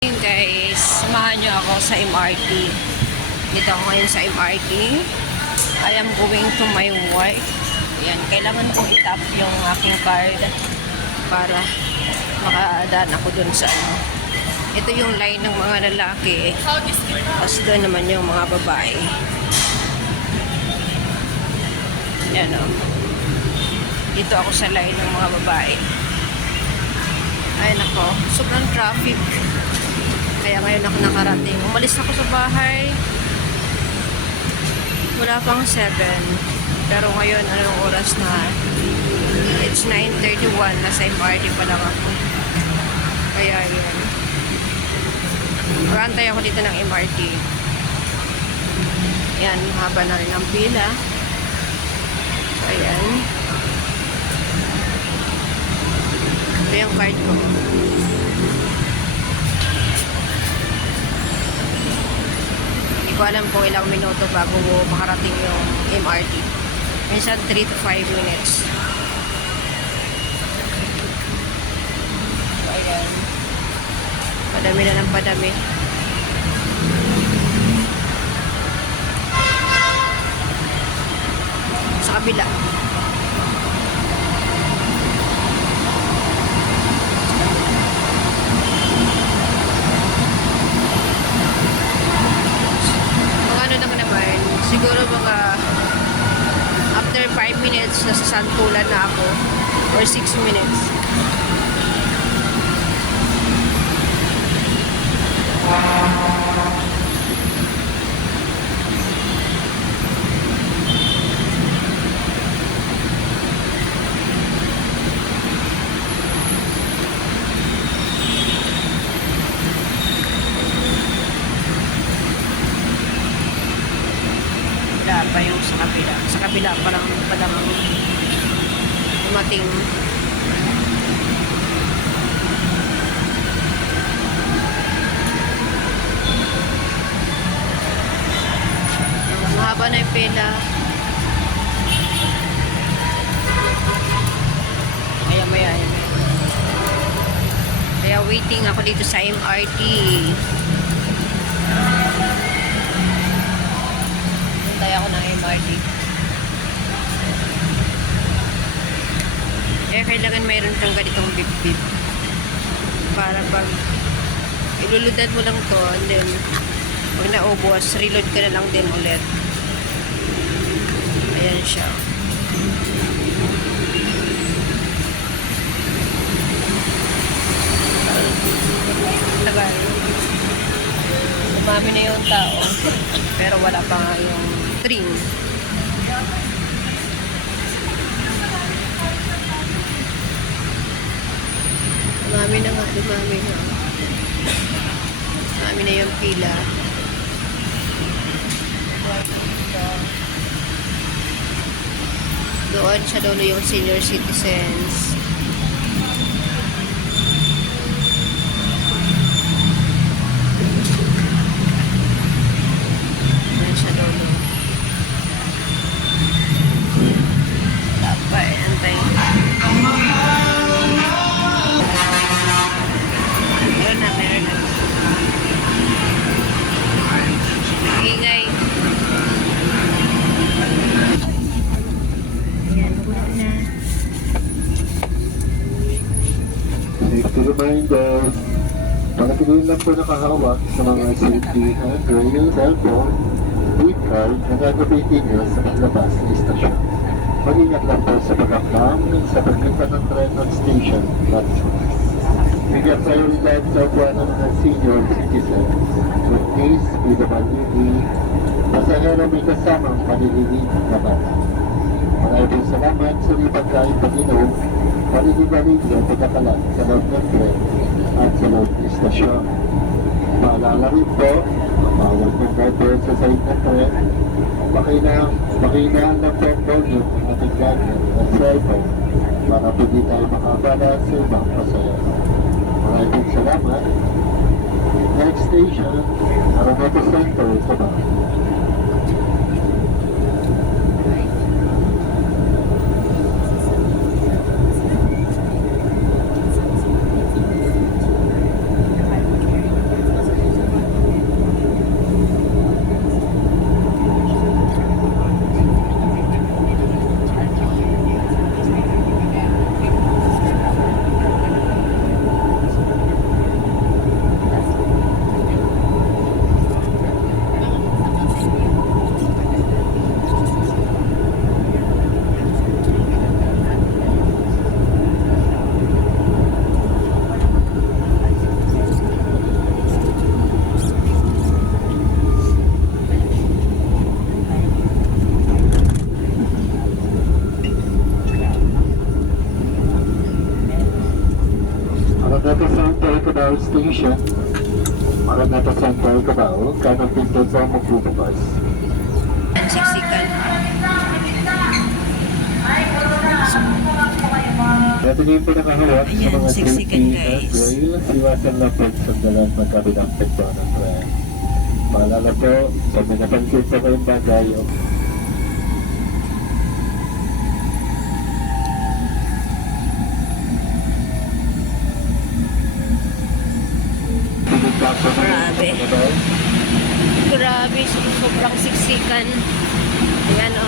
Hey guys, samahan nyo ako sa MRT. Dito ako ngayon sa MRT. I am going to my work. Ayan, kailangan kong itap yung aking card para makadaan ako dun sa ano. Ito yung line ng mga lalaki. Tapos doon naman yung mga babae. Ayan o. Dito ako sa line ng mga babae. Ay nako, sobrang traffic. Kaya ngayon ako nakarating. Umalis ako sa bahay. Wala pang 7. Pero ngayon, anong oras na? It's 9:31. Nasa MRT pa lang ako. Kaya yun. Magantay ako dito ng MRT. Yan, haba na rin ang pila. So, ayan. Ito yung card ko. Hindi ko alam kung ilang minuto bago makarating yung MRT. Minsan 3 to 5 minutes. So, ayan. Padami na ng padami. Sa kabila. Siguro mga after 5 minutes nasa Santulan na ako or 6 minutes. Pa yung sa kabila. Sa kabila parang dumating. Mahaba na yung pila. Maya. Kaya waiting ako dito sa MRT. Ako ng MRT. Kaya kailangan mayroon kang ganitong bip-bip. Para pag iluludan mo lang to, and then pag naubos, reload ka na lang din ulit. Ayan siya. Tagal. Umami na yung tao. Pero wala pa nga yung train. Dumami na nga. Dumami na yung pila. Doon sa dulo yung senior citizens. Doon sa dulo. Meron na. Ingay. Ayan, wala na. Safety reminders. Manatiliin lang po nakahawak sa mga safety handrails, cellphone, beat card na gagamitin nyo sa paglabas ng istasyon. Mag-ingat lang po sa pag-aklam sa paglipat ng tren at station platform. Bigyan prioridad sa buwan ng mga senior citizens. With case, PWD, pasahero may kasamang panililig na bata. Maraming salamat sa lipat kahit pag-inom, panilig-balig na pagkakalat sa loob ng tren at sa loob ng istasyon. Paalala rin po, bawal ng motor sa side ng tren. Makinaan na po ang volume ng ating gadget at cellphone para hindi tayo makabala sa ibang pasahero. Maraming salamat. Next station, Aeronautics Center, Sabah. Cubao Station. Maranata Central Cubao, kanang pinto po ang magbubukas. Siksikan. Ito na yung pinakahawak sa Ayan, mga siksikan, safety guys. handrail. Siwasan lang po sa dalan magkabilang pagbo ng tren. Paalala po, pag may napansin po kayong bagay, Grabe. Grabe, sobrang siksikan. Ayan o.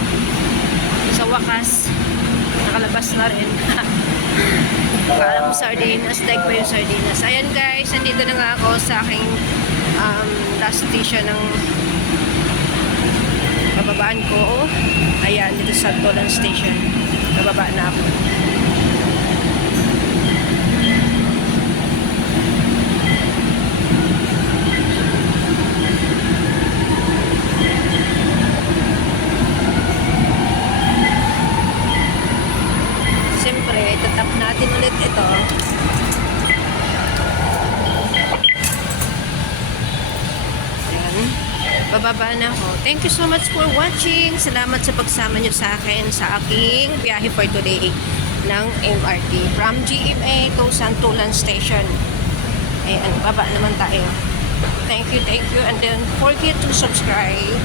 Sa wakas, nakalabas na rin. Kala mo sardinas, daig pa yung sardinas. Ayan guys, nandito na nga ako sa aking last station ng bababaan ko. Ayan, dito sa Tolan Station. Bababa na ako. Siyempre, tatap natin ulit ito. Ayan. Bababa na ako. Thank you so much for watching. Salamat sa pagsama nyo sa akin sa aking biyahe for today ng MRT. From GMA to Santulan Station. Ayan, baba naman tayo. Thank you. And don't forget to subscribe.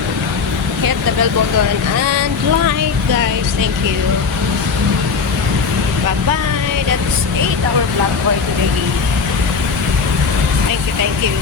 Hit the bell button and like, guys. Thank you. Bye-bye. That's 8-hour vlog for today. Thank you.